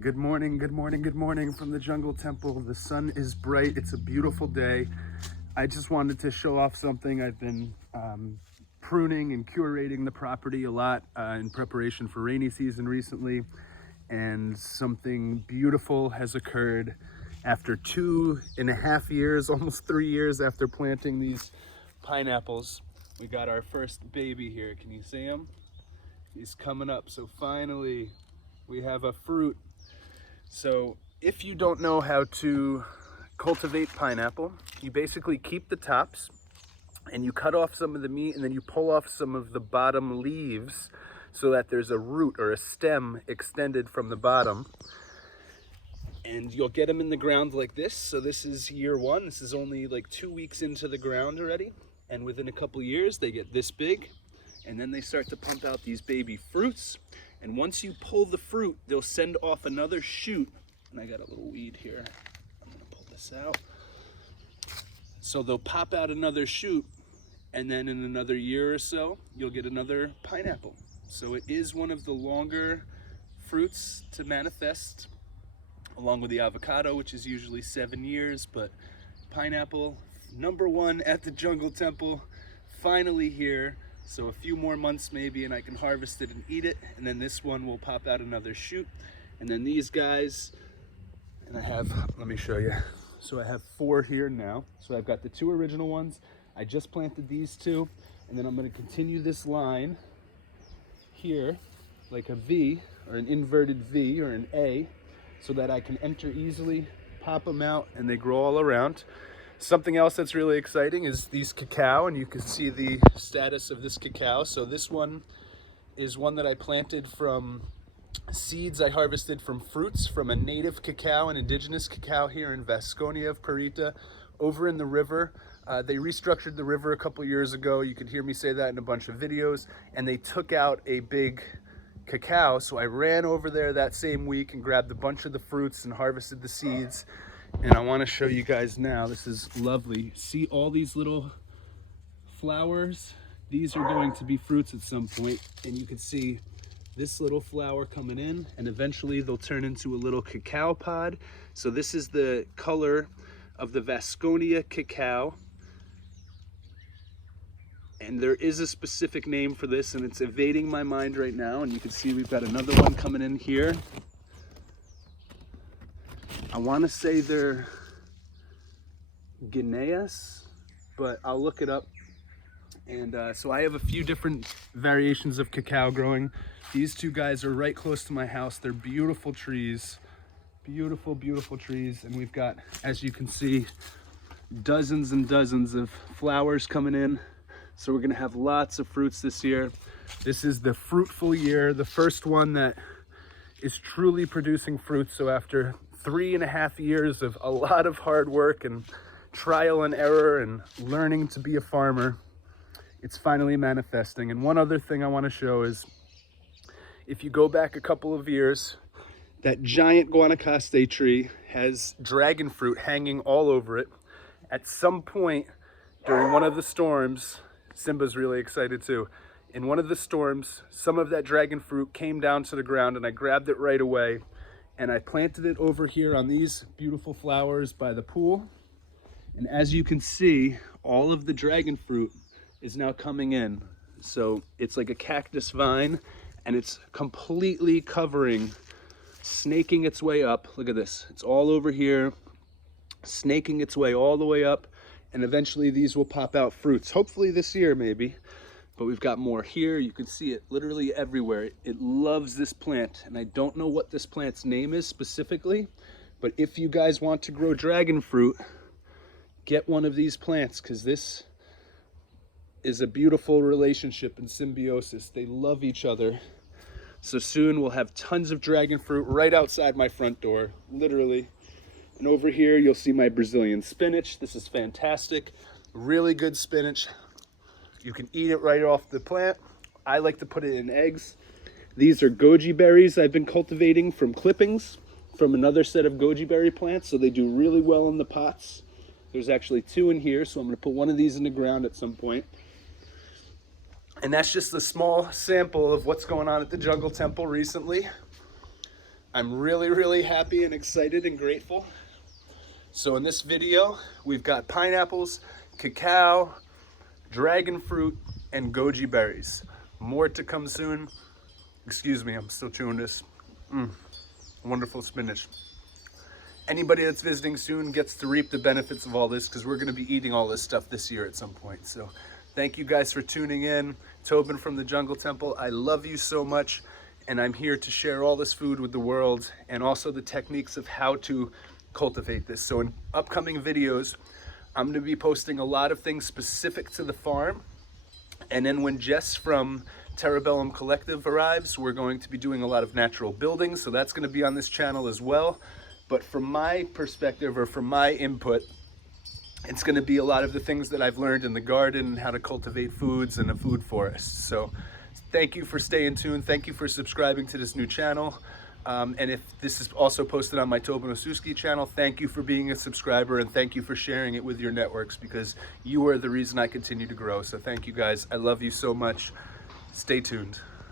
Good morning, good morning, good morning from the jungle temple. The sun is bright. It's a beautiful day. I just wanted to show off something. I've been pruning and curating the property a lot in preparation for rainy season recently. And something beautiful has occurred after 2.5 years, almost 3 years after planting these pineapples. We got our first baby here. Can you see him? He's coming up. So finally, we have a fruit. So if you don't know how to cultivate pineapple, you basically keep the tops and you cut off some of the meat and then you pull off some of the bottom leaves so that there's a root or a stem extended from the bottom. And you'll get them in the ground like this. So this is year one. This is only like 2 weeks into the ground already. And within a couple years, they get this big. And then they start to pump out these baby fruits. And once you pull the fruit, they'll send off another shoot. And I got a little weed here. I'm gonna pull this out. So they'll pop out another shoot, and then in another year or so, you'll get another pineapple. So it is one of the longer fruits to manifest, along with the avocado, which is usually 7 years, but pineapple, #1 at the Jungle Temple, finally here. So a few more months maybe and I can harvest it and eat it. And then this one will pop out another shoot. And then these guys, and I have, let me show you. So I have 4 here now. So I've got the 2 original ones. I just planted these 2. And then I'm gonna continue this line here, like a V or an inverted V or an A, so that I can enter easily, pop them out, and they grow all around. Something else that's really exciting is these cacao, and you can see the status of this cacao. So this one is one that I planted from seeds I harvested from fruits from a native cacao, an indigenous cacao here in Vasconia of Parita, over in the river. They restructured the river a couple years ago. You could hear me say that in a bunch of videos, and they took out a big cacao. So I ran over there that same week and grabbed a bunch of the fruits and harvested the seeds. And I want to show you guys now. This is lovely. See all these little flowers? These are going to be fruits at some point, and you can see this little flower coming in, and eventually they'll turn into a little cacao pod. So this is the color of the Vasconia cacao, and there is a specific name for this, and it's evading my mind right now. And you can see we've got another one coming in here. I want to say they're Guineas, but I'll look it up. And so I have a few different variations of cacao growing. These 2 guys are right close to my house. They're beautiful trees, beautiful, beautiful trees. And we've got, as you can see, dozens and dozens of flowers coming in. So we're gonna have lots of fruits this year. This is the fruitful year, the first one that is truly producing fruits. So after 3.5 years of a lot of hard work and trial and error and learning to be a farmer, it's finally manifesting. And one other thing I want to show is, if you go back a couple of years, that giant Guanacaste tree has dragon fruit hanging all over it. At some point during one of the storms, Simba's really excited too. In one of the storms, some of that dragon fruit came down to the ground, and I grabbed it right away. And I planted it over here on these beautiful flowers by the pool. And as you can see, all of the dragon fruit is now coming in. So it's like a cactus vine, and it's completely covering, snaking its way up. Look at this. It's all over here, snaking its way all the way up. And eventually these will pop out fruits. Hopefully this year maybe. But we've got more here. You can see it literally everywhere. It loves this plant. And I don't know what this plant's name is specifically, but if you guys want to grow dragon fruit, get one of these plants, because this is a beautiful relationship and symbiosis. They love each other. So soon we'll have tons of dragon fruit right outside my front door, literally. And over here, you'll see my Brazilian spinach. This is fantastic. Really good spinach. You can eat it right off the plant. I like to put it in eggs. These are goji berries I've been cultivating from clippings from another set of goji berry plants. So they do really well in the pots. There's actually 2 in here, so I'm gonna put one of these in the ground at some point. And that's just a small sample of what's going on at the Jungle Temple recently. I'm really, really happy and excited and grateful. So in this video, we've got pineapples, cacao, dragon fruit, and goji berries. More to come soon. Excuse me, I'm still chewing this. Wonderful spinach. Anybody that's visiting soon gets to reap the benefits of all this because we're going to be eating all this stuff this year at some point. So thank you guys for tuning in. Tobin from the Jungle Temple, I love you so much, and I'm here to share all this food with the world and also the techniques of how to cultivate this. So in upcoming videos, I'm going to be posting a lot of things specific to the farm, and then when Jess from Terebellum Collective arrives, we're going to be doing a lot of natural buildings, so that's going to be on this channel as well. But from my perspective, or from my input, it's going to be a lot of the things that I've learned in the garden and how to cultivate foods in a food forest. So thank you for staying tuned. Thank you for subscribing to this new channel. And if this is also posted on my Tobin Osuski channel, thank you for being a subscriber, and thank you for sharing it with your networks, because you are the reason I continue to grow. So thank you guys. I love you so much. Stay tuned.